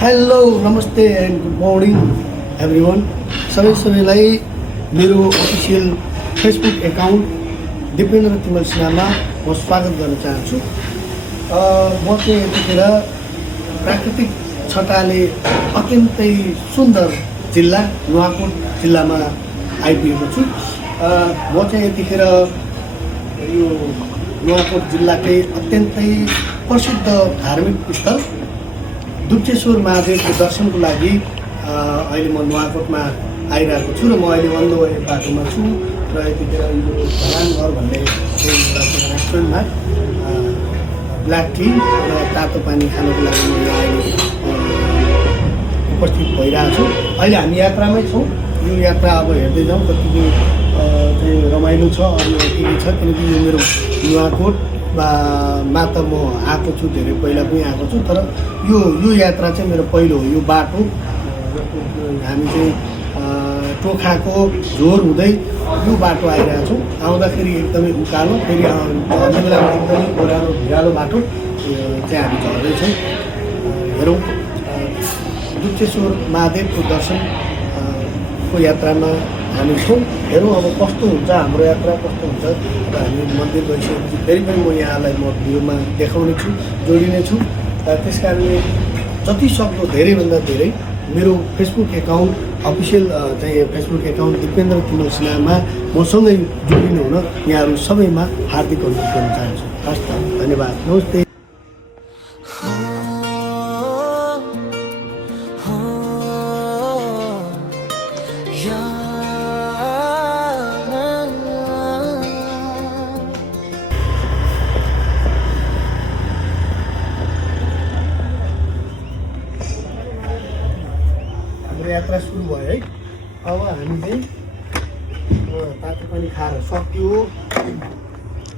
Hello नमस्ते and good morning everyone सबैलाई मेरो अफिसियल फेसबुक एकाउन्ट दिपेन्द्र तिमल सिन्हामा म स्वागत गर्न चाहन्छु। म चाहिँ यतिखेर प्राकृतिक छटाले अत्यन्तै सुन्दर जिल्ला नुवाकोट जिल्लामा आइपुगेको छु। म चाहिँ यतिखेर यो नुवाकोट जिल्लाकै अत्यन्तै प्रसिद्ध धार्मिक स्थल दुप्चेश्वर महादेवको दर्शनको लागि अहिले म नुवाकोटमा आइरहेको छु र म अहिले अन द वे बाटोमा छु र यतिखेर यो धरान घर भन्ने रेस्टुरेन्टमा ब्ल्याक टी र तातो पानी खानको लागि म यहाँ अहिले उपस्थित भइरहेको छु। अहिले हामी यात्रामै छौँ। यो यात्रा अब हेर्दै जाउँ कतिको चाहिँ रमाइलो छ अनि के छ, किनकि यो मेरो नुवाकोट मा त म आएको छु, धेरै पहिला पनि आएको छु, तर यो यात्रा चाहिँ मेरो पहिलो हो। यो बाटो हामी चाहिँ टोखाको झोर हुँदै यो बाटो आइरहेको छौँ। आउँदाखेरि एकदमै उकालो, फेरि झर्ने बेलामा एकदमै ओह्रालो भिरालो बाटो चाहिँ हामी झर्दैछौँ। हेरौँ दुप्चेश्वर महादेवको दर्शनको यात्रामा हामी छौँ। हेरौँ अब कस्तो हुन्छ हाम्रो यात्रा, कस्तो हुन्छ। अब हामी मन्दिर गइसकेपछि फेरि पनि म यहाँलाई म भिडियोमा देखाउने छु, जोडिने छु। त्यस कारणले जति सक्दो धेरैभन्दा धेरै मेरो फेसबुक एकाउन्ट अफिसियल चाहिँ फेसबुक एकाउन्ट दिपेन्द्र तिमल सिन्हामा मसँगै जोडिनु हुन यहाँहरू सबैमा हार्दिक अनुरोध गर्न चाहन्छु। हस् त, धन्यवाद, नमस्ते। यात्रा सुरु भयो है। अब हामी चाहिँ तातो पानी खाएर सक्यो,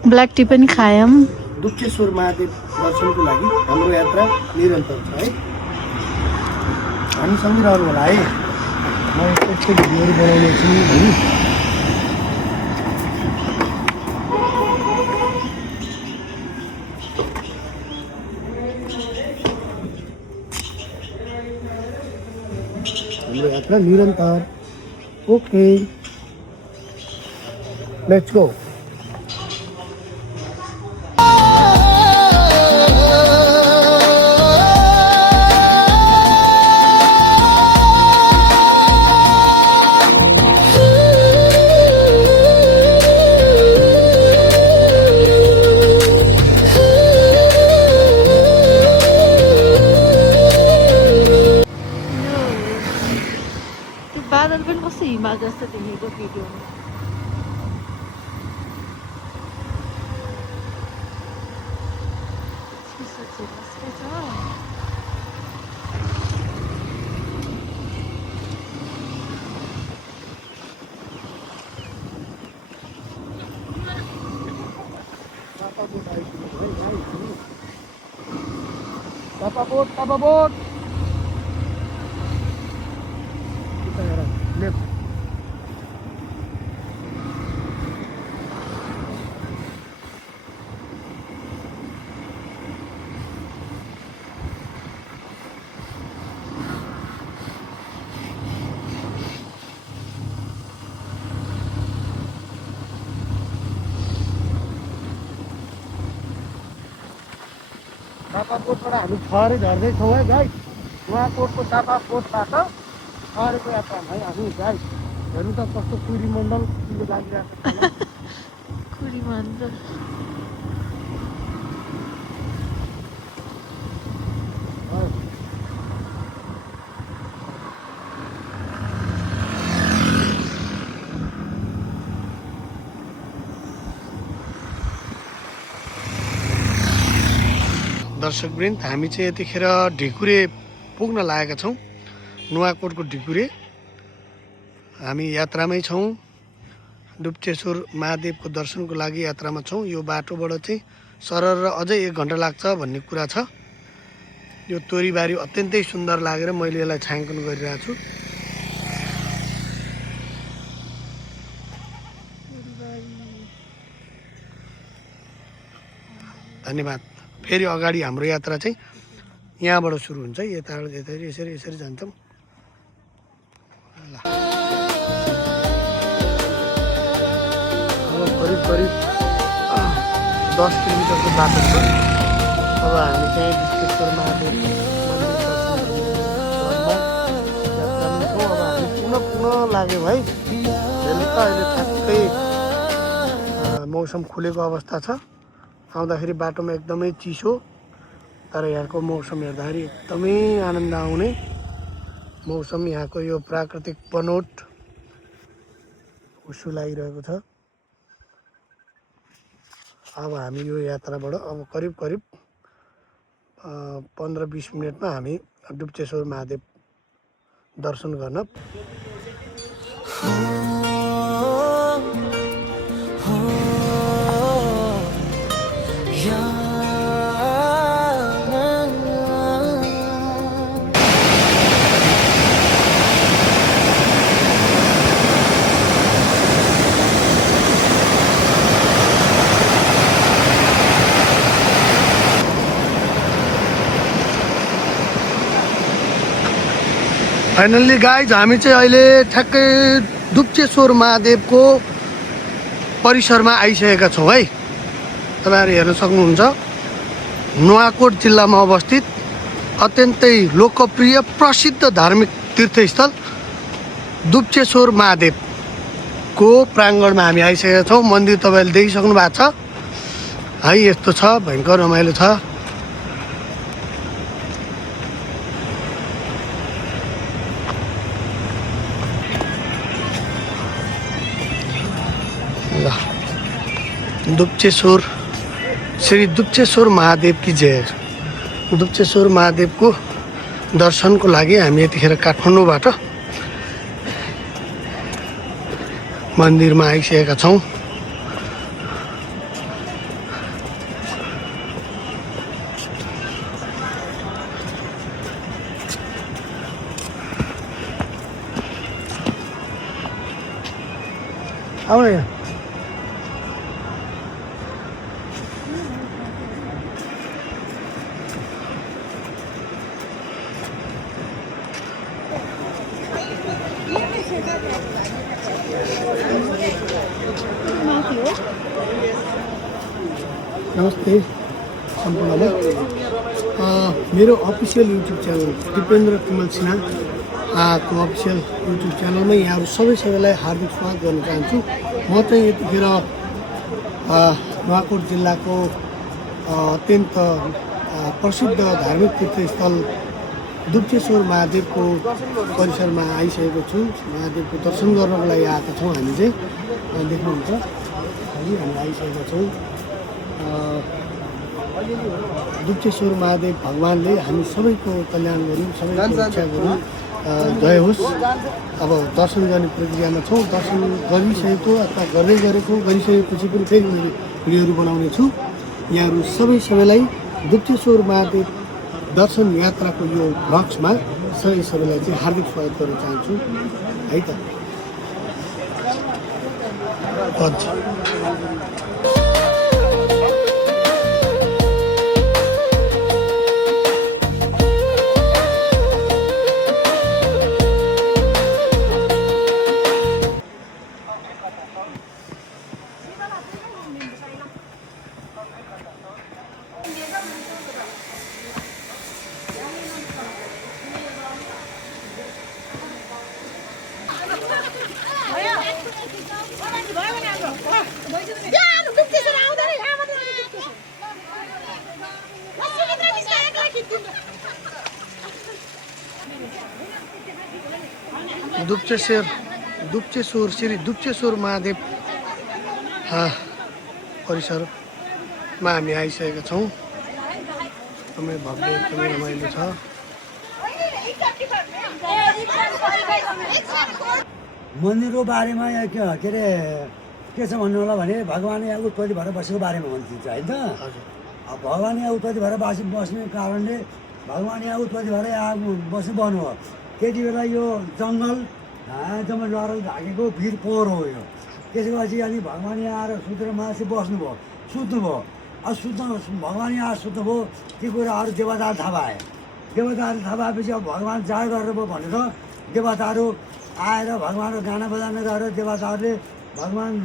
ब्ल्याक टी पनि खायौँ। दुप्चेश्वर महादेव दर्शनको लागि हाम्रो यात्रा निरन्तर छ है। हामीसँगै रहनु होला है। म यस्तै भिडियोहरू बनाउने छु है। हाम्रो यात्रा निरन्तर। Okay, let's go. बादल पनि कस्तो हिमाल जस्तो देखेको भिडियोमा। Tapabot. Kita left. तापाकोटबाट हामी छहरै झर्दैछौँ है गाइस। नुवाकोटको तापाकोटबाट छहरेको यात्रामा है हामी गाइस। हेर्नु त कस्तो कुरी मण्डल लागिरहेको छ। कुरी मण्डल दर्शकवृन्द, हामी चाहिँ यतिखेर ढिकुरे पुग्न लागेका छौँ। नुवाकोटको ढिकुरे हामी यात्रामै छौँ। दुप्चेश्वर महादेवको दर्शनको लागि यात्रामा छौँ। यो बाटोबाट चाहिँ सरर अझै 1 घन्टा लाग्छ भन्ने कुरा छ। यो तोरीबारी अत्यन्तै सुन्दर लागेर मैले यसलाई छायाङ्कन गरिरहेको छु। धन्यवाद। फेरि अगाडि हाम्रो यात्रा चाहिँ यहाँबाट सुरु हुन्छ यताबाट यसरी यसरी यसरी जान्छौँ ल अब करिब करिब 10 किलोमिटरको बाटो छ अब हामी चाहिँ विश्वेश्वर महादेव मन्दिर दर्शन यात्रामा छौँ अब हामी पुनः लाग्यो है बेलुका अहिले ठ्याक्कै मौसम खुलेको अवस्था छ आउँदाखेरि बाटोमा एकदमै चिसो तर यहाँको मौसम हेर्दाखेरि एकदमै आनन्द आउने मौसम यहाँको यो प्राकृतिक बनोट उसो लागिरहेको छ अब हामी यो यात्राबाट अब करिब 15-20 मिनटमा हामी डुप्चेश्वर महादेव दर्शन गर्न फाइनल्ली गाइज हामी चाहिँ अहिले ठ्याक्कै डुप्चेश्वर महादेवको परिसरमा आइसकेका छौँ है तपाईँहरू हेर्न सक्नुहुन्छ नुवाकोट जिल्लामा अवस्थित अत्यन्तै लोकप्रिय प्रसिद्ध धार्मिक तीर्थस्थल डुप्चेश्वर महादेवको प्राङ्गणमा हामी आइसकेका छौँ मन्दिर तपाईँले देखिसक्नु भएको छ है यस्तो छ भयङ्कर रमाइलो छ डुप्चेश्वर श्री डुप्चेश्वर महादेव की जय डुप्चेश्वर महादेवको दर्शनको लागि हामी यतिखेर काठमाडौँबाट मन्दिरमा आइसकेका छौँ आउनु यहाँ नमस्ते सम्पूर्णलाई मेरो अफिसियल युट्युब च्यानल दिपेन्द्र कमल सिन्हाको अफिसियल युट्युब च्यानलमा यहाँहरू सबैलाई हार्दिक स्वागत गर्न चाहन्छु म चाहिँ यतिखेर नुवाकोट जिल्लाको अत्यन्त प्रसिद्ध धार्मिक तीर्थस्थल डुप्चेश्वर महादेवको परिसरमा आइसकेको छु महादेवको दर्शन गर्नको लागि आएका छौँ हामी चाहिँ देख्नुहुन्छ हामी आइसकेका छौँ डुप्चेश्वर महादेव भगवान्ले हामी सबैको कल्याण गरौँ सबैको इच्छा गरौँ जय होस् अब दर्शन गर्ने प्रक्रियामा छौँ दर्शन गरिसकेको अथवा गर्दै गरेको गरिसकेपछि पनि फेरि मैले भिडियोहरू बनाउने छु यहाँहरू सबैलाई डुप्चेश्वर महादेव दर्शन यात्राको यो भ्लग्समा सबैलाई चाहिँ हार्दिक स्वागत गर्न चाहन्छु है त हुन्छ डुप्चेश्वर श्री डुप्चेश्वर महादेव परिसरमा हामी आइसकेका छौँ एकदमै भव्य एकदमै रमाइलो छ मन्दिरको बारेमा के अरे के छ भन्नु होला भने भगवान् यहाँ उत्पत्ति भएर बसेको बारेमा भनिदिन्छ होइन त भगवान् यहाँ उत्पत्ति भएर बस्ने कारणले भगवान् यहाँ उत्पत्ति भएर यहाँ बस्नु हो त्यति बेला यो जङ्गल लडेर ढाकेको भिर पोहोर हो यो त्यसपछि अनि भगवान् यहाँ आएर सुतेर मान्छे बस्नुभयो सुत्नुभयो अब भगवान् यहाँ सुत्नुभयो त्यो कुराहरू देवता थाहा पाए देवताहरू थाहा पाएपछि अब भगवान् जाग गरेर भयो भनेर देवताहरू आएर भगवान्को गाना बजाना गरेर देवताहरूले भगवान्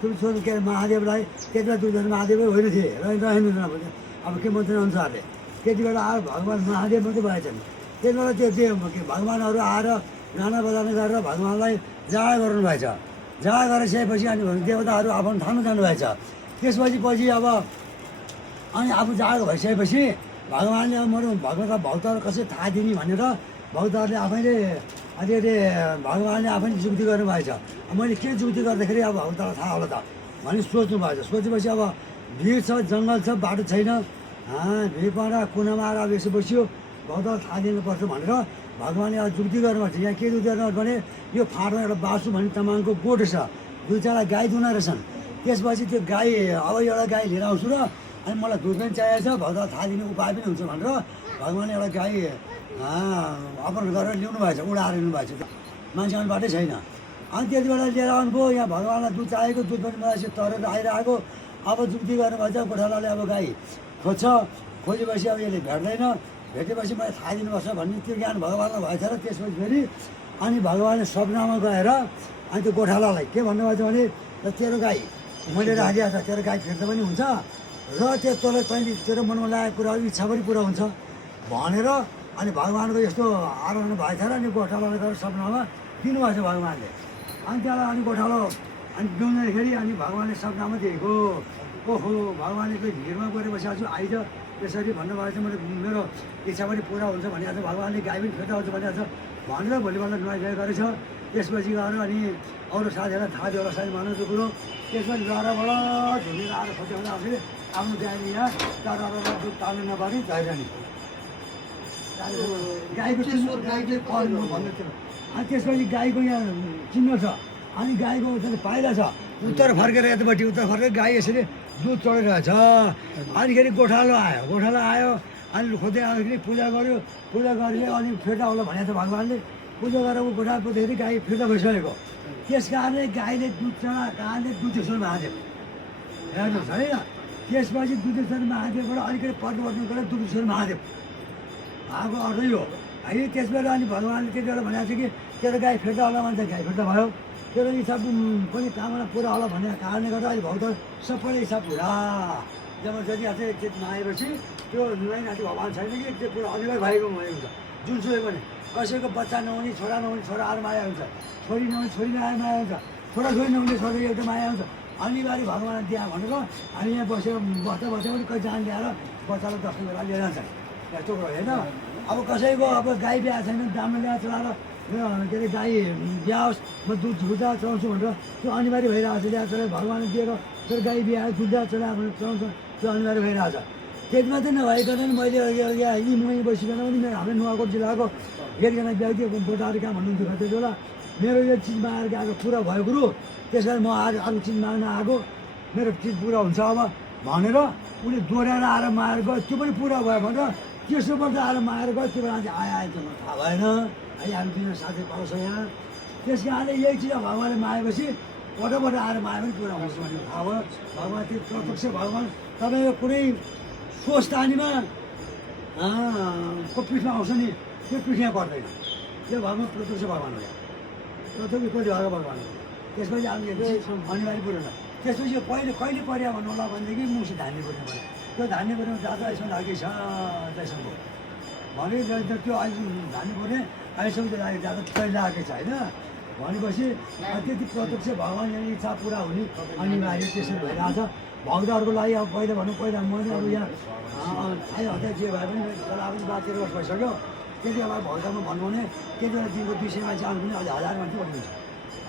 दुर्योधन के अरे महादेवलाई त्यति बेला दुर्योधन महादेवै होइन थिए रहेन अब के मन्त्री अनुसारले त्यति बेला आएर भगवान् महादेव मात्रै भएछन् त्यति बेला त्यो भगवान्हरू आएर गाना बजाना गरेर भगवान्लाई जाग गर्नुभएछ जाग गरिसकेपछि अनि देवताहरू आफ्नो ठाउँमा जानुभएछ त्यसपछि अब अनि आफू जाग भइसकेपछि भगवान्ले अब मेरो भक्तहरू कसरी थाहा दिने भनेर भक्तहरूले आफैले अलिअलि भगवान्ले आफैले जुक्ति गर्नुभएछ मैले के जुक्ति गर्दाखेरि अब भक्तलाई थाहा होला त भने सोच्नु भएछ सोचेपछि अब भिड छ जङ्गल छ बाटो छैन भिडमा कुनामा आएर अब यसो बस्यो भक्तलाई थाहा दिनुपर्छ भनेर भगवान्ले अब जुक्ति गर्नुभएको छ यहाँ के जुक्ति गर्नु भने यो फाँटमा एउटा बासु भन्ने तामाङको गोठ छ दुई चारवटा गाई दुना रहेछन् त्यसपछि त्यो गाई अब एउटा गाई लिएर आउँछु र अनि मलाई दुध पनि चाहिएको छ भक्तलाई थाहा दिने उपाय पनि हुन्छ भनेर भगवान्ले एउटा गाई अपहरण गरेर ल्याउनु भएछ उडाएर ल्याउनु भएछ मान्छे आउने बाटै छैन अनि त्यति बेला लिएर आउनुभयो यहाँ भगवान्लाई दुध चाहिएको दुध पनि मलाई तरेर आइरहेको अब जुक्ति गर्नुभएछ गोठालाले अब गाई खोज्छ खोजेपछि अब यसले भेट्दैन भेटेपछि मलाई थाहा दिनुपर्छ भन्ने त्यो ज्ञान भगवान्लाई भएछ र त्यसपछि फेरि अनि भगवान्ले सपनामा गएर अनि त्यो गोठालालाई के भन्नुभएछ भने तेरो गाई मैले राखिएको छ तेरो गाई फिर्ता पनि हुन्छ र त्यो तैँले तेरो मनमा लागेको कुरा इच्छा पनि पुरा हुन्छ भनेर अनि भगवान्को यस्तो आराधना भएको थियो र अनि गोठालाले गएर सपनामा दिनुभएको छ भगवान्ले अनि त्यहाँलाई अनि गोठालो अनि डुङ्दाखेरि अनि भगवान्ले सपनामा देखेको ओहो भगवान्ले त्यो भिडमा गएर बसेको छु आइज यसरी भन्नुभएको छ मैले मेरो इच्छा पनि पुरा हुन्छ भनेको छ भगवान्ले गाई पनि फिर्ता हुन्छ भनेको छ भनेर भोलिपल्ट नुहाइ गरेछ त्यसपछि गएर अनि अरू साथीहरूलाई थाहा दियो होला साथी भन्नु त्यो कुरो त्यसपछि लहराबाट झुलेर आएर खोज्याउँदा आफूले आफ्नो गाईले यहाँ तर दुध ताल्नु नपारि झैरानी गाईको गाईले भन्नु थियो अनि त्यसपछि गाईको यहाँ चिन्ह छ अनि गाईको पाइला छ उत्तर फर्केर यतापट्टि उत्तर फर्केर गाई यसरी दुध चढिरहेछ अनिखेरि गोठालो आयो अनि खोज्दै आउँदाखेरि पूजा गऱ्यो पूजा गरेर अनि फिर्ता होला भनेको छ भगवान्ले पूजा गरेर ऊ गोठा पुग्दाखेरि गाई फिर्ता भइसकेको त्यस कारणले गाईले दुध चढा कारणले दुधेश्वर महादेव हेर्नुहोस् है त्यसपछि दुधेश्वर महादेवबाट अलिकति पट्टि गरेर दुधेश्वर महादेव आएको अर्थै हो है त्यसबाट अनि भगवान्ले त्यति बेला भनेको छ कि तेरो गाई फिर्ता होला भन्छ गाई फिर्ता भयो तेरो इच्छा पनि कामना पुरा होला भन्ने कारणले गर्दा अहिले भक्त सबैले इच्छा पुरा जब जति अझै चेतमा आएपछि त्यो नुहाइनाथी भगवान् छैन कि त्यो पुरा अनिवार्य भएको माया हुन्छ जुनसुकै पनि कसैको बच्चा नहुने छोरा आएर माया हुन्छ छोरी नहुने छोरी माया हुन्छ छोरी नहुने छोरी एउटा माया हुन्छ अनिवार्य भगवान् दिया भनेर हामी यहाँ बसेर बस्दा पनि कति जान ल्याएर बच्चालाई दर्शन गरेर लिएर जान्छ यस्तो कुरो होइन अब कसैको अब गाई बिहा छैन दाममा ल्याएर चलाएर के अरे गाई बिहा होस् म दुध दुधा चलाउँछु भनेर त्यो अनिवार्य भइरहेको छ ल्याएर चलाएर भगवान्ले दिएर त्यो गाई बिहा दुधा चलाएर भनेर चलाउँछ त्यो अनिवार्य भइरहेको छ त्यति मात्रै नभइकन मैले यहाँ यी मुही बसिकन पनि मेरो हाम्रो नुवाकोट जिल्लाको एकजना व्यक्ति बोटाहरू कहाँ भन्नुहुन्थ्यो त्यति बेला मेरो यो चिज मागेर आएको पुरा भयो कुरो त्यस कारण म आज अरू चिज माग्न आएको मेरो चिज पुरा हुन्छ अब भनेर उसले दोहोऱ्याएर आएर मागेर गयो त्यो पनि पुरा भयो भनेर तेस्रोपल्ट आएर मागेर गयो त्यो बेला चाहिँ आयो त थाहा भएन है हामी तिनीहरू साथी पाउँछ यहाँ त्यस कारणले यही चिज भगवान्ले मागेपछि पटपट आएर मागे पनि पुरा हुन्छ भन्ने थाहा भयो भगवान् त्यो प्रत्यक्ष भगवान् तपाईँको कुनै स्वस्थानीमा को पीठमा आउँछ नि त्यो पीठमा पर्दैन त्यो भगवान् प्रत्यक्ष भगवान् हो प्रत्यक्ष कति भएको भगवान् हो त्यसपछि हामी अनिवार्य कुरो न त्यसपछि कहिले पर्या भन्नु होला भनेदेखि मुसी धान्ने पर्ने भयो त्यो धान्ने पर्ने जाँदा यसमा लागेछ जयसँग भने त्यो अहिले धान्ने पर्ने अहिलेसम्म त्यो लागेको जाँदा तैँले लागेको छ होइन भनेपछि त्यति प्रत्यक्ष भगवान् इच्छा पुरा हुने अनिवार्य त्यसरी भइरहेछ भक्तहरूको लागि अब पहिला मैले अब यहाँ हतार जे भए पनि चला पनि 12-13 वर्ष भइसक्यो त्यति बेला भक्तमा भन्नु भने त्यति बेला दिनको 200 मान्छे आउनु पनि अहिले 1000 मान्छे बढिन्छ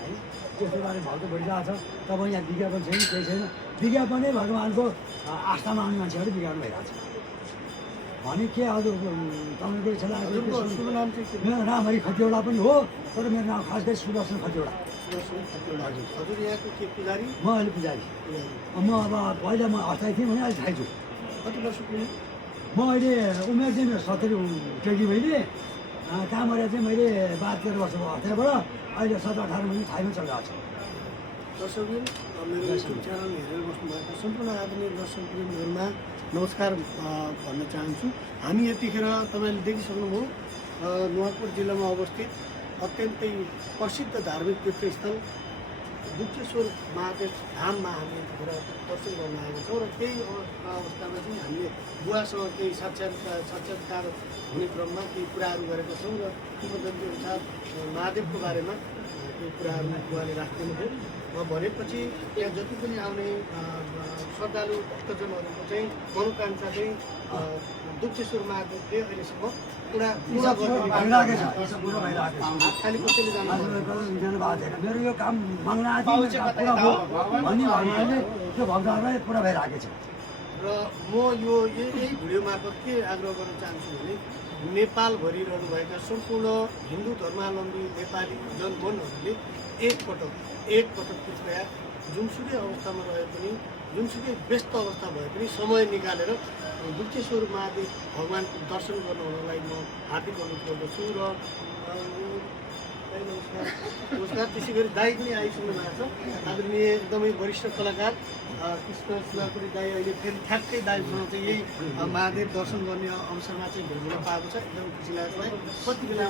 है त्यस्तो बारे भक्त बढिरहेको छ तब यहाँ विज्ञापन छैन केही छैन विज्ञापनै भगवान्को आस्थामा आउने मान्छेहरू विज्ञापन भइरहेको छ भने के हजुर तपाईँको इच्छा लागेको शुभ नाम चाहिँ मेरो नाम हरि खतिवडा पनि हो तर मेरो नाम खास गरी सुदर्शन खतिवडा हजुर यहाँको के पुजारी म अहिले पुजारी म अब पहिला म अस्थायी थिएँ भने अहिले थाहा छु कति वर्ष पुग्यो म अहिले उमेर चाहिँ मेरो 70 केजी मैले कहाँबाट चाहिँ मैले 12-13 वर्ष भयो हतारबाट अहिले 17-18 महिना थाइमा चलिरहेको छ दर्शकबिन मेरो युट्युब च्यानल हेरेर बस्नुभएको सम्पूर्ण आदरणीय दर्शकबिनहरूमा नमस्कार भन्न चाहन्छु। हामी यतिखेर तपाईँले देखिसक्नुभयो नुवाकोट जिल्लामा अवस्थित अत्यन्तै प्रसिद्ध धार्मिक तीर्थस्थल गुप्तेश्वर महादेव धाममा हामी यतिखेर दर्शन गर्न आएका छौँ र त्यही अवस्थामा चाहिँ हामीले बुवासँग केही साक्षात्कार हुने क्रममा केही कुराहरू गरेका छौँ र किंवदन्ती अनुसार महादेवको बारेमा केही कुराहरू बुवाले राखिदिनु थियो। भनेपछि त्यहाँ जति पनि आउने श्रद्धालु भक्तजनहरूको चाहिँ मनोकांक्षा चाहिँ गुप्तेश्वर महादेवले अहिलेसम्म पुरा खालि कसैले जानु मेरो यो काम माग्न पुरा भयो भन्ने भावनाले त्यो भक्तहरूलाई पुरा भइरहेको छ। र म यो यही भिडियो मार्फत के आग्रह गर्न चाहन्छु भने नेपालभरि रहनुभएका सम्पूर्ण हिन्दू धर्मावलम्बी नेपाली जनमनहरूले एकपटक कृपया जुनसुकै अवस्थामा रहे पनि जुनसुकै व्यस्त अवस्था भए पनि समय निकालेर गुप्तेश्वर महादेव भगवानको दर्शन गर्नलाई म हार्दिक अनुरोध गर्दछु। र नमस्कार। त्यसै गरी दाई पनि आइसक्नु भएको छ, आदरणीय एकदमै वरिष्ठ कलाकार कृष्ण शिवापुरी दाई अहिले फेरि ठ्याक्कै दाईसँग चाहिँ यही महादेव दर्शन गर्ने अवसरमा चाहिँ भेट्न पाएको छ। एकदम खुसी लागेको छ। कति बेला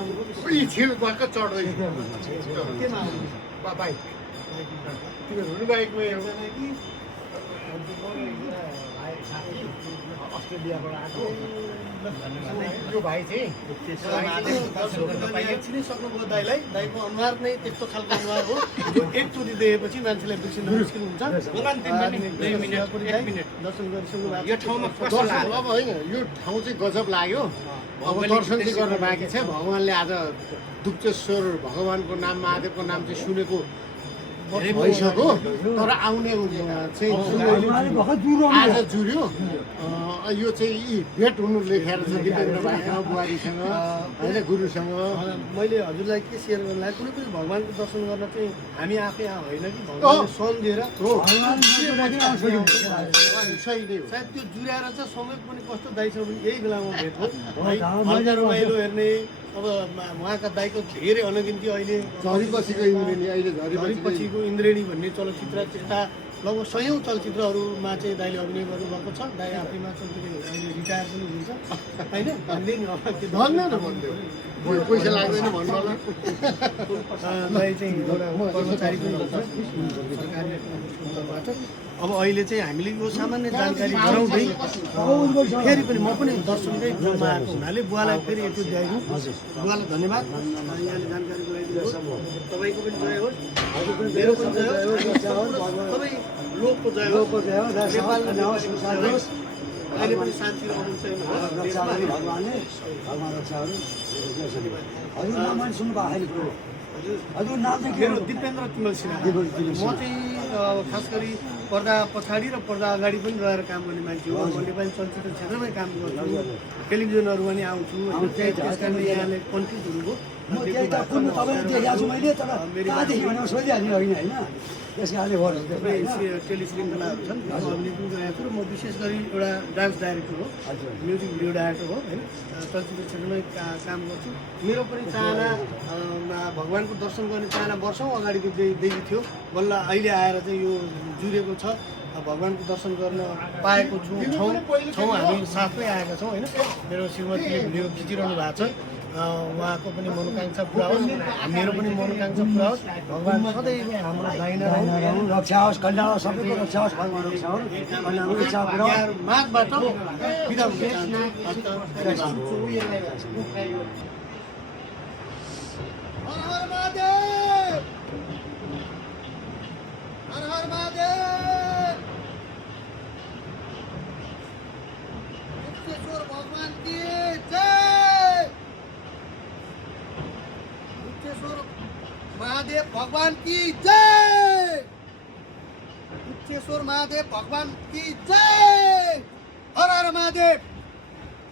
अस्ट्रेलियाबाट आएको यो भाइ चाहिँ सक्नुभयो दाईलाई। दाईको अनुहार नै त्यस्तो खालको अनुहार हो जो एकचोटि देखेपछि मान्छेलाई बिर्सिन मुस्किल हुन्छ। दर्शन गरिसक्नु भएको यो ठाउँमा कस्तो लाग्यो? अब होइन, यो ठाउँ चाहिँ गजब लाग्यो। अब दर्शन चाहिँ गर्न बाँकी छ। भगवान्ले आज गुप्तेश्वर भगवानको नाम महादेवको नाम चाहिँ सुनेको भइसक्यो, तर आउने चाहिँ आज जुर्यो। यो चाहिँ भेट हुनु लेखेर छ दिपेन्द्र भाइसँग बुहारीसँग होइन गुरुसँग। मैले हजुरलाई के सेयर गर्नु लाग्यो, कुनै पनि भगवानको दर्शन गर्न चाहिँ हामी आफै होइन कि भगवानले सम्झेर सही नै हो। सायद त्यो जुर्याएर चाहिँ समय पनि कस्तो दाइसँग पनि यही बेलामा भेट हो। हल्का रमाइलो हेर्ने। अब उहाँका दाइको धेरै अनगिन्ती अहिले झरीपछिको इन्द्रेणी, अहिले झरीपछिको इन्द्रेणी भन्ने चलचित्र त्यस्ता लगभग 100औं चलचित्रहरूमा चाहिँ दाइले अभिनय गर्नुभएको छ। दाइ आफैमा चलचित्र अहिले रिटायर पनि हुन्छ होइन, भन्दै नि अब त्यो पैसा लाग्दैन भन्नु होला। दाइ चाहिँ एउटा कर्मचारी पनि हुन्छ सरकारी तर्फबाट। अब अहिले चाहिँ हामीले यो सामान्य जानकारी गराउँदै फेरि पनि म पनि दर्शनकै क्रममा आएको हुनाले बुवालाई फेरि एकचोटि दिइदिनु। बुवालाई धन्यवाद, यहाँले जानकारी गराइदिनुहोस्। तपाईँको पनि जय होस्, मेरो पनि जय होस्, सबै लोकको जय होस्, नेपालको जय होस्। अहिले पनि शान्ति र अमन चाहिँ भगवान्ले भगवान रक्षाहरू सुन्नु भएको हजुर नाम चाहिँ मेरो दिपेन्द्र तुलसी। म चाहिँ खास गरी पर्दा पछाडि र पर्दा अगाडि पनि रहेर काम गर्ने मान्छे हो। म नेपाली चलचित्र क्षेत्रमै काम गर्छु, टेलिभिजनहरू पनि आउँछु। त्यस कारणले यहाँले कन्फ्युज हुनुभयो। तपाईँले देखाएको छु मैले, तर कहाँदेखि भनेर सोधिहाल्नु होइन होइन, त्यस कारणले टेलिश्रृङ्खलाहरू छन्, अभिनय पनि गरेको छु। र म विशेष गरी एउटा डान्स डाइरेक्टर हो, म्युजिक भिडियो डाइरेक्टर हो होइन, चलचित्र क्षेत्रमै काम गर्छु। मेरो पनि चाहना भगवानको दर्शन गर्ने चाहना वर्षौँ अगाडिदेखि थियो। बल्ल अहिले आएर चाहिँ यो जुरेको छ। भगवानको दर्शन गर्न पाएको छौँ हामी साथमै आएका छौँ होइन। मेरो श्रीमतीले भिडियो खिचिरहनु भएको छ। उहाँको पनि मनोकांक्षा पुरा होस्, मेरो पनि मनोकांक्षा पुरा होस्। भगवान सधैँ हाम्रो दाहिना रक्षा होस्, कल्याण होस्, सबैको रक्षा होस्, भगवान रक्षा होस्। माघबाट बिदा हुन भगवान की जय। गुप्तेश्वर महादेव भगवान की जय। गुप्तेश्वर महादेव भगवान की जय। हर हर महादेव,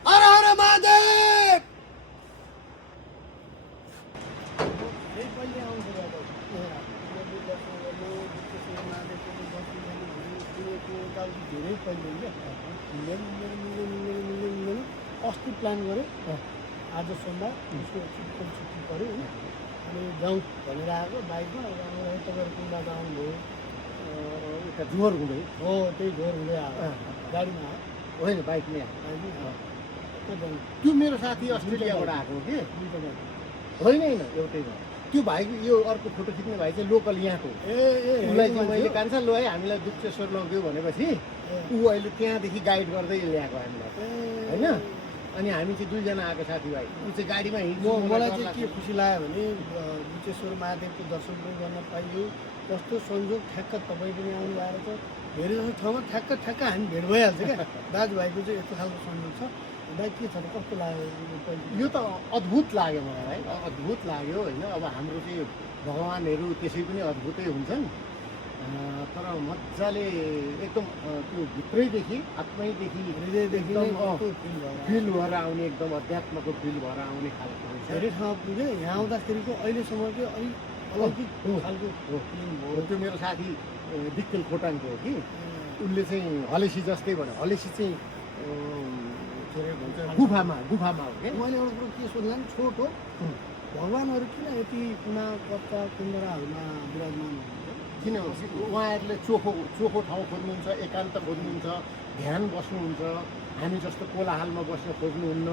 हर हर महादेव। धेरै पहिले अस्ति प्लान गऱ्यो, आज सोमबार छुट्टी पऱ्यो होइन, अनि जाउँ भनेर आएको बाइकमा। तपाईँहरू कुन बाटो आउनुभयो? यता डुवर हुँदै हो, त्यही डुवर हुँदै आयो, गाडीमा आयो। होइन बाइकमै आएको त्यो मेरो साथी अस्ट्रेलियाबाट आएको हो कि होइन होइन एउटै भयो त्यो भाइको यो अर्को फोटो खिच्ने भाइ चाहिँ लोकल यहाँको उसलाई चाहिँ मैले कान्छ लो है हामीलाई दुप्चेश्वर लग्यो भनेपछि ऊ अहिले त्यहाँदेखि गाइड गर्दै ल्याएको हामीलाई होइन अनि हामी चाहिँ दुईजना आएको साथीभाइ ऊ चाहिँ गाडीमा हिँड्नु मलाई चाहिँ के खुसी लाग्यो भने दुप्चेश्वर महादेवको दर्शन पनि गर्न पाइयो कस्तो संयोग ठ्याक्क तपाईँ पनि आउनु भएको छ धेरै जस्तो ठाउँमा ठ्याक्क हामी भेट भइहाल्छ क्या दाजुभाइको चाहिँ यस्तो खालको संयोग छ दाइ के छ कस्तो लाग्यो यो त अद्भुत लाग्यो मलाई है अद्भुत लाग्यो होइन अब हाम्रो चाहिँ भगवान्हरू त्यसै पनि अद्भुतै हुन्छन् तर मजाले एकदम त्यो भित्रैदेखि आत्मैदेखि हृदयदेखि फिल भएर आउने एकदम अध्यात्मको फिल भएर आउने खालको धेरै ठाउँ पुग्यो यहाँ आउँदाखेरिको अहिलेसम्मको अलिक अलौकिक खालको फिलिङ भयो त्यो मेरो साथी डिक्कल खोटाङको हो कि उसले चाहिँ हलेसी जस्तै भन्यो हलेसी चाहिँ के अरे भन्छ गुफामा हो क्या मैले एउटा कुरो के सोध्ला नि छोटो भगवान्हरू किन यति कुना कप्ता कुन्दराहरूमा विराजमान हुनुहुन्छ किन उहाँहरूले चोखो ठाउँ खोज्नुहुन्छ एकान्त खोज्नुहुन्छ ध्यान बस्नुहुन्छ हामी जस्तो कोलाहालमा बस्न खोज्नुहुन्न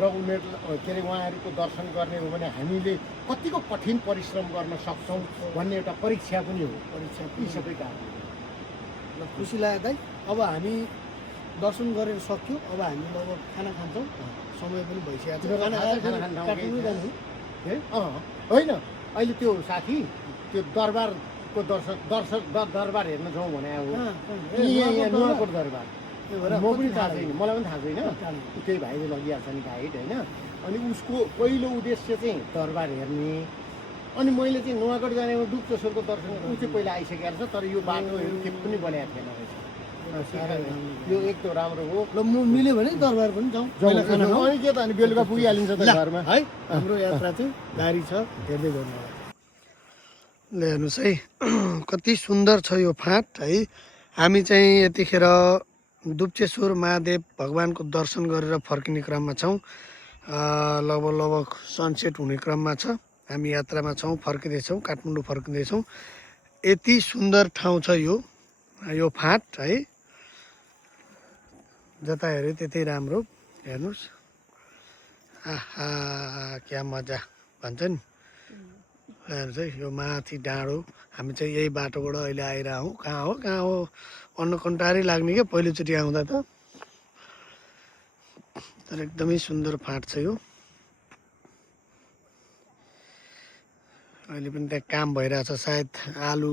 र उनीहरू के अरे उहाँहरूको दर्शन गर्ने हो भने हामीले कतिको कठिन परिश्रम गर्न सक्छौँ भन्ने एउटा परीक्षा पनि हो परीक्षा यी सबै कारण ल खुसी लाग्यो दाइ अब हामी दर्शन गरेर सक्यो अब हामी अब खाना खान्छौँ समय पनि भइसकेको छ खाना खाएर होइन अहिले त्यो साथी त्यो दरबारको दरबार हेर्न जाउँ भने अब यहाँ नुवाकोट दरबार म पनि थाहा छैन मलाई पनि थाहा छैन त्यही भाइले लगिहाल्छ नि गाइड होइन अनि उसको पहिलो उद्देश्य चाहिँ दरबार हेर्ने अनि मैले चाहिँ नुवाकोट जानेमा दुप्चेश्वरको दर्शन ऊ चाहिँ पहिला आइसकेको छ तर यो बाटोहरू के पनि बनाएको थिएन रहेछ यो एक त राम्रो हो ल म मिल्यो भने दरबार पनि जाउँ अनि के त अनि बेलुका पुगिहालिन्छ त घरमा है हाम्रो यात्रा चाहिँ जारी छ हेर्दै गर्नु ल हेर्नुहोस् है कति सुन्दर छ यो फाँट है हामी चाहिँ यतिखेर दुप्चेश्वर महादेव भगवान्को दर्शन गरेर फर्किने क्रममा छौँ लगभग सनसेट हुने क्रममा छ हामी यात्रामा छौँ फर्किँदैछौँ काठमाडौँ फर्किँदैछौँ यति सुन्दर ठाउँ छ यो फाँट है जता हेऱ्यो त्यतै राम्रो हेर्नुहोस् आहा क्या मजा भन्छ नि हेर्नुहोस् है यो माथि डाँडो हामी चाहिँ यही बाटोबाट अहिले आइरहौँ कहाँ हो अन्नकन्टारै लाग्ने क्या पहिलोचोटि आउँदा त तर एकदमै सुन्दर फाँट छ यो अहिले पनि त्यहाँ काम भइरहेछ सायद आलु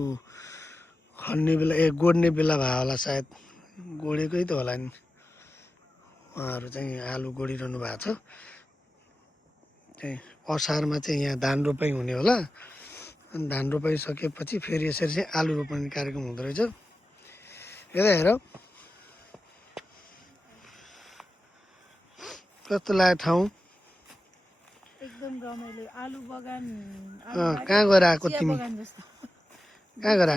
खन्ने बेला गोड्ने बेला भयो होला सायद गोडेकै त होला नि उहाँहरू चाहिँ आलु गोडिरहनु भएको छ चाहिँ असारमा चाहिँ यहाँ धान रोपाइ हुने होला अनि धान रोपाइ सकेपछि फेरि यसरी चाहिँ आलु रोप्ने कार्यक्रम हुँदो रहेछ यता हेर कस्तो लाग्यो ठाउँ एकदम रमाइलो आलु बगान कहाँ गएर आएको तिमी कहाँ गएर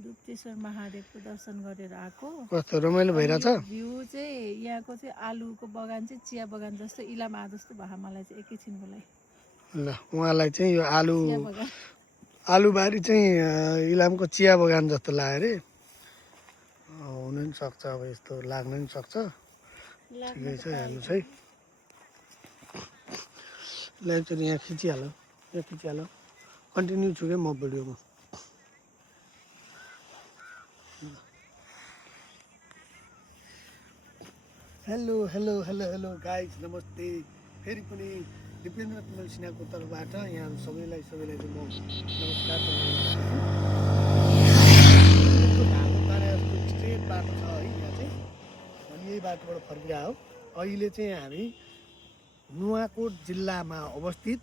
दुप्चेश्वर महादेवको दर्शन गरेर आएको कस्तो रमाइलो भइरहेछ भ्यू चाहिँ यहाँको चाहिँ आलुको बगान चाहिँ चिया बगान जस्तो इलाम आ जस्तो भयो मलाई चाहिँ एकैछिनको लागि ल उहाँलाई चाहिँ यो आलुबारी चाहिँ इलामको चिया बगान जस्तो लाग्यो अरे हुन पनि सक्छ अब यस्तो लाग्न पनि सक्छ ठिकै छ हेर्नुहोस् है ल एकचोटि यहाँ खिचिहाल कन्टिन्यू छु क्या म भिडियोमा हेलो गाइज नमस्ते फेरि पनि दिपेन्द्र तिमल सिन्हाको तर्फबाट यहाँ सबैलाई चाहिँ म नमस्कार स्ट्रेट बाटो छ है यहाँ चाहिँ अनि यही बाटोबाट फर्किरहेको अहिले चाहिँ हामी नुवाकोट जिल्लामा अवस्थित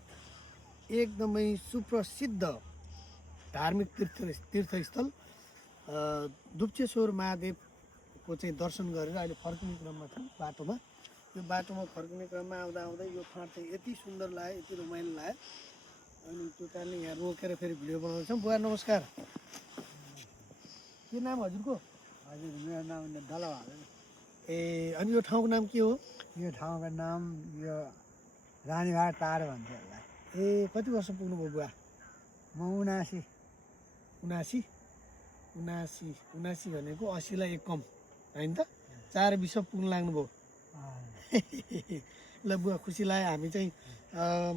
एकदमै सुप्रसिद्ध धार्मिक तीर्थस्थल दुप्चेश्वर महादेवको चाहिँ दर्शन गरेर अहिले फर्किने क्रममा छ बाटोमा यो बाटोमा फर्किने क्रममा आउँदा यो फाँट चाहिँ यति सुन्दर लाग्यो यति रमाइलो लाग्यो अनि त्यो कारणले यहाँ रोकेर फेरि भिडियो बनाउँछौँ बुवा नमस्कार के नाम हजुरको हजुर मेरो नाम दलबहादुर ए अनि यो ठाउँको नाम के हो यो ठाउँको नाम यो रानीभाट टार भन्छ यसलाई ए कति वर्ष पुग्नुभयो बुवा म 79 79 भनेको 80लाई एक कम होइन त 4 विश्व पुग्न लाग्नुभयो ल बुवा खुसी लाग्यो हामी चाहिँ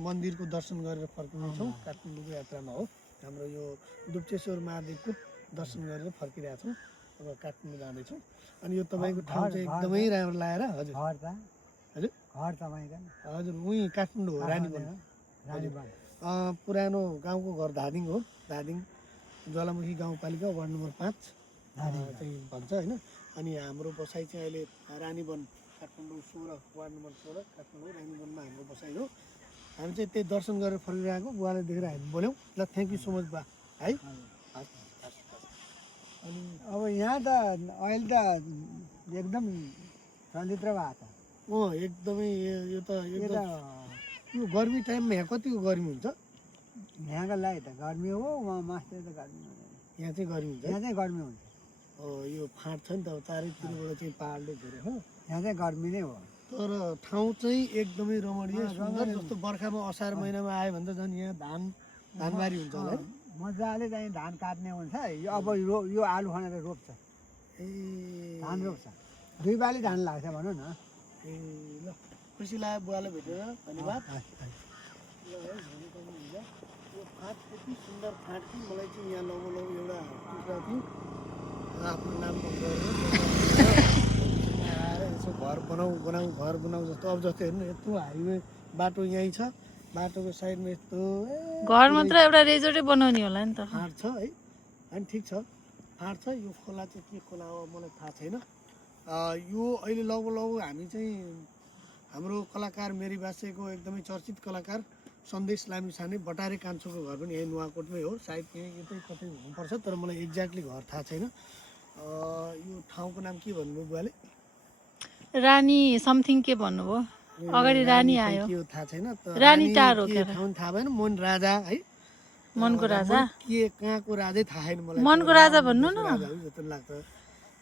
मन्दिरको दर्शन गरेर फर्किनेछौँ काठमाडौँको यात्रामा हो हाम्रो यो डुप्चेश्वर महादेवको दर्शन गरेर फर्किरहेका छौँ अब काठमाडौँ जाँदैछौँ अनि यो तपाईँको ठाउँ चाहिँ एकदमै राम्रो लागेर हजुर घर त हजुर घर तपाईँको हजुर उहीँ काठमाडौँ हो रानीवन पुरानो गाउँको घर धादिङ हो धादिङ ज्वालामुखी गाउँपालिका वार्ड नम्बर 5 चाहिँ भन्छ होइन अनि हाम्रो बसाइ चाहिँ अहिले रानीवन काठमाडौँ 16 वार्ड नम्बर 16 काठमाडौँ रानीवनमा हाम्रो बसाइ हो हामी चाहिँ त्यही दर्शन गरेर फर्किरहेको बुवालाई देखेर हामी बोल्यौँ ल थ्याङ्क यू सो मच बा है अनि अब यहाँ त अहिले त एकदम चलचित्र भएको एकदमै यो त एकदम यो गर्मी टाइममा यहाँ कतिको गर्मी हुन्छ यहाँको लागि त गर्मी हो वहाँ मास्टर त गर्मी हुँदैन यहाँ चाहिँ गर्मी हुन्छ यहाँ चाहिँ गर्मी हुन्छ यो फाँट छ नि त चारैतिरबाट चाहिँ पाहाडले घेरे हो यहाँ चाहिँ गर्मी नै हो तर ठाउँ चाहिँ एकदमै रमणीय सुन्दर जस्तो बर्खामा असार महिनामा आयो भने त झन् यहाँ धानबारी हुन्छ होला है मजाले चाहिँ धान काट्ने हुन्छ यो अब यो आलु खनेर रोप्छ ए धान रोप्छ 2 बाली धान लाग्छ भनौँ न ए ल खुसी लाग्यो बुवालाई भेटेर धन्यवाद ल है यो फाँट यति सुन्दर फाँट कि मलाई चाहिँ यहाँ लौ एउटा टुक्रा थियो आफ्नो नाममा गरेर आएर यसो घर बनाऊ जस्तो अब जस्तो हेर्नु यत्रो हाइवे बाटो यहीँ छ बाटोको साइडमा यस्तो घर मात्र एउटा रेजोर्टै बनाउने होला नि त फाँट छ है अनि ठिक छ फाँट छ यो खोला चाहिँ के खोला हो मलाई थाहा छैन यो अहिले लगभग हामी चाहिँ हाम्रो कलाकार मेरी बासेको एकदमै चर्चित कलाकार सन्देश लामिछाने बटारे कान्छोको घर पनि यही नुवाकोटमै हो सायद यतै कतै हुनुपर्छ तर मलाई एक्ज्याक्टली घर थाहा छैन यो ठाउँको नाम के भन्नुभयो बुवाले रानी समथिङ के भन्नुभयो अगाडि रानी आयो के हो थाहा छैन रानी टार हो के ठाउँ थाहा भएन मन राजा है मनको राजा के कहाँको राजै थाहा छैन मलाई मनको राजा भन्नु न राजा हो जस्तो लाग्छ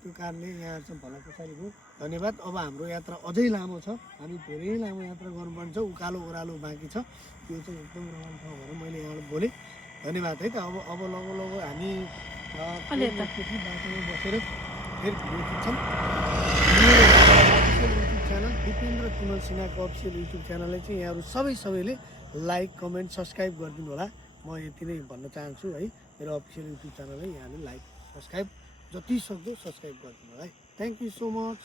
त्यो कारणले यहाँ चाहिँ भला कसैको धन्यवाद अब हाम्रो यात्रा अझै लामो छ हामी धेरै लामो यात्रा गर्नुपर्ने छ उकालो ओह्रालो बाँकी छ त्यो चाहिँ एकदम रमाइलो ठाउँ भएर मैले यहाँबाट बोलेँ धन्यवाद है त अब लगभग हामी बाटोमा बसेर फेरि भिडियो खिच्छौँ युट्युब च्यानल दिपेन्द्र तिमल सिन्हाको अफिसियल युट्युब च्यानललाई चाहिँ यहाँहरू सबैले लाइक कमेन्ट सब्सक्राइब गरिदिनु होला म यति नै भन्न चाहन्छु है मेरो अफिसियल युट्युब च्यानललाई यहाँले लाइक सब्सक्राइब जति सक्दो सब्सक्राइब गरिदिनु होला है थ्याङ्क यू सो मच